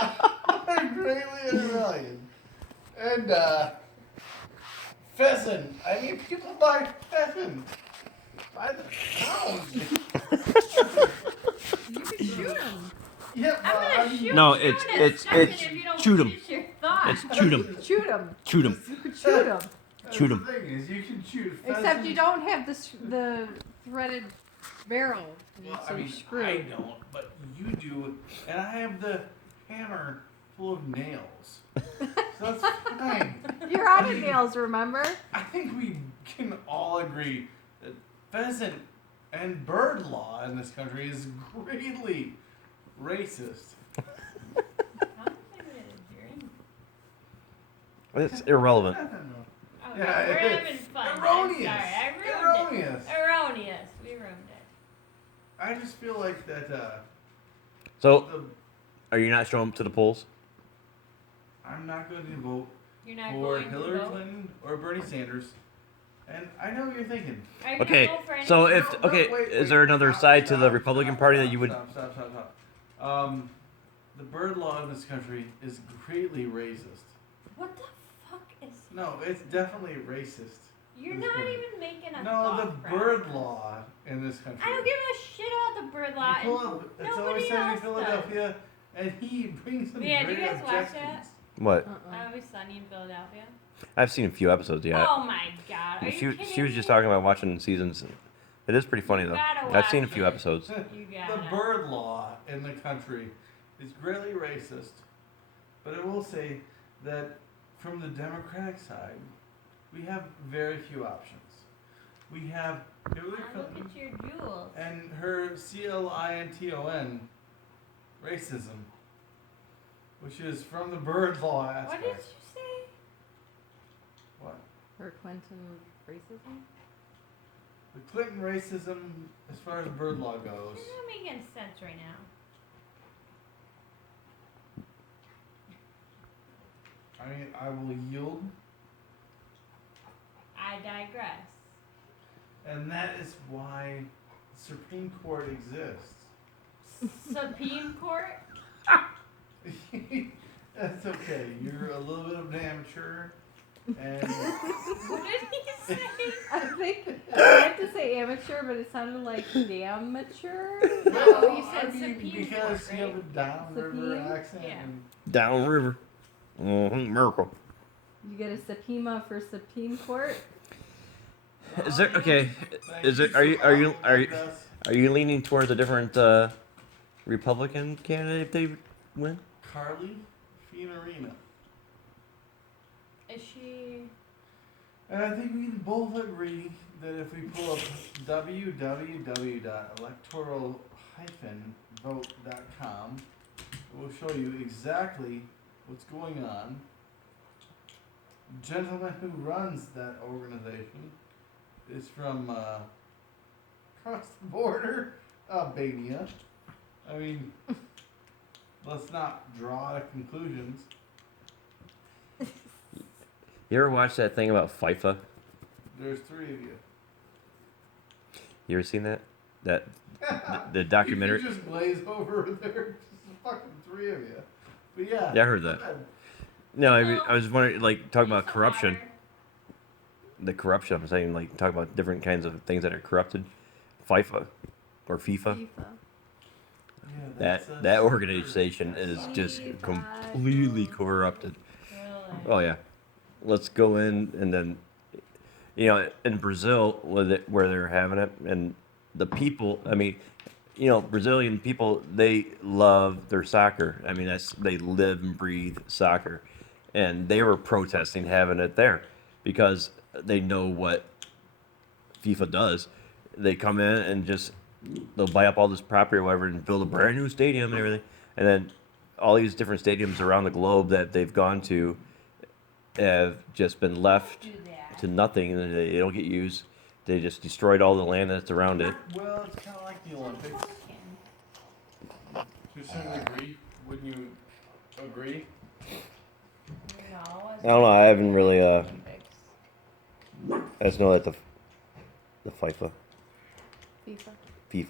are greatly undervalued. And pheasant. I mean, people buy pheasant by the pound. You can shoot him. Yeah, I'm gonna shoot No, you it's- in a it's- second it's if you don't shoot 'em. finish your thought. It's shoot him. Shoot him. Shoot him. You could shoot him. Shoot 'em. The thing is, you can shoot a pheasant. Except you don't have the threaded barrel. Well, so I mean, you're screwed. I don't, but you do, and I have the hammer full of nails. So that's fine. You're out of nails, remember? I think we can all agree that pheasant and bird law in this country is greatly racist. It's irrelevant. I don't know. Okay, Yeah, we're it- having fun. erroneous. I'm sorry, I ruined Erroneous. it. Erroneous. We ruined it. I just feel like that. So, The, are you not showing up to the polls? I'm not going to vote You're not for going Hillary to vote? Clinton or Bernie Sanders, and I know what you're thinking. Are you Okay, gonna vote for any- so if No, okay, wait, is there another stop, side to the stop, Republican stop, Party that stop, you would? Stop. The bird law in this country is greatly racist. What the fuck is... No, it's definitely racist. You're This not bird. even making a No, thought the bird law in this country. I don't give a shit about the bird law. You pull up, And it's nobody always said in else Philadelphia, and he brings some Yeah, do great you guys watch objections. What? does. Always Sunny in Philadelphia. I've seen a few episodes. Yeah. Oh my god. Are she you she kidding was just me? talking about watching seasons. It is pretty funny You though. gotta I've seen a watch few it. episodes. You The gotta. bird law in the country is greatly racist, but I will say that from the Democratic side, we have very few options. We have Hillary Ah, look Clinton at your jewels. and her CLINTON racism, which is from the bird law What aspect. did you say? What? For Clinton racism? The Clinton racism, as far as bird law goes. You're not making sense right now. I mean, I will yield, I digress. and that is why the Supreme Court exists. Supreme Court? That's okay. You're a little bit of an amateur, and What did he say? I think I meant to say amateur, but it sounded like damn mature. No, you said I mean, Supreme because Court, you have a right? downriver Supreme? accent. Yeah. And Downriver. Miracle. You get a subpoena for Supreme Court? Is there okay? thank Is it? so Are you much. are you leaning towards a different Republican candidate if they win? Carly Fiorina? Is she... And I think we can both agree that if we pull up www.electoral-vote.com, it will show you exactly what's going on. The gentleman who runs that organization is from across the border, Albania. I mean, let's not draw conclusions. You ever watch that thing about FIFA? There's three of you. You ever seen that? The documentary. You just glaze over there. Just fucking three of you. But yeah. Yeah, I heard that. No, I was wondering, like, talking about corruption. The corruption. I'm saying, like, talk about different kinds of things that are corrupted. FIFA or FIFA. FIFA. Yeah, That organization is just FIFA. completely corrupted. Really? Oh yeah, let's go in and then, you know, in Brazil where they're having it, and the people. I mean, you know, Brazilian people, they love their soccer. I mean, they live and breathe soccer, and they were protesting having it there because they know what FIFA does. They come in and just they'll buy up all this property or whatever and build a brand new stadium and everything, and then all these different stadiums around the globe that they've gone to have just been left Do that. to nothing, and they don't get used. They just destroyed all the land that's around it. Well, it's kind of like the Olympics. To a certain degree, wouldn't you agree? No, I don't know. I haven't really. I just know that the FIFA. FIFA.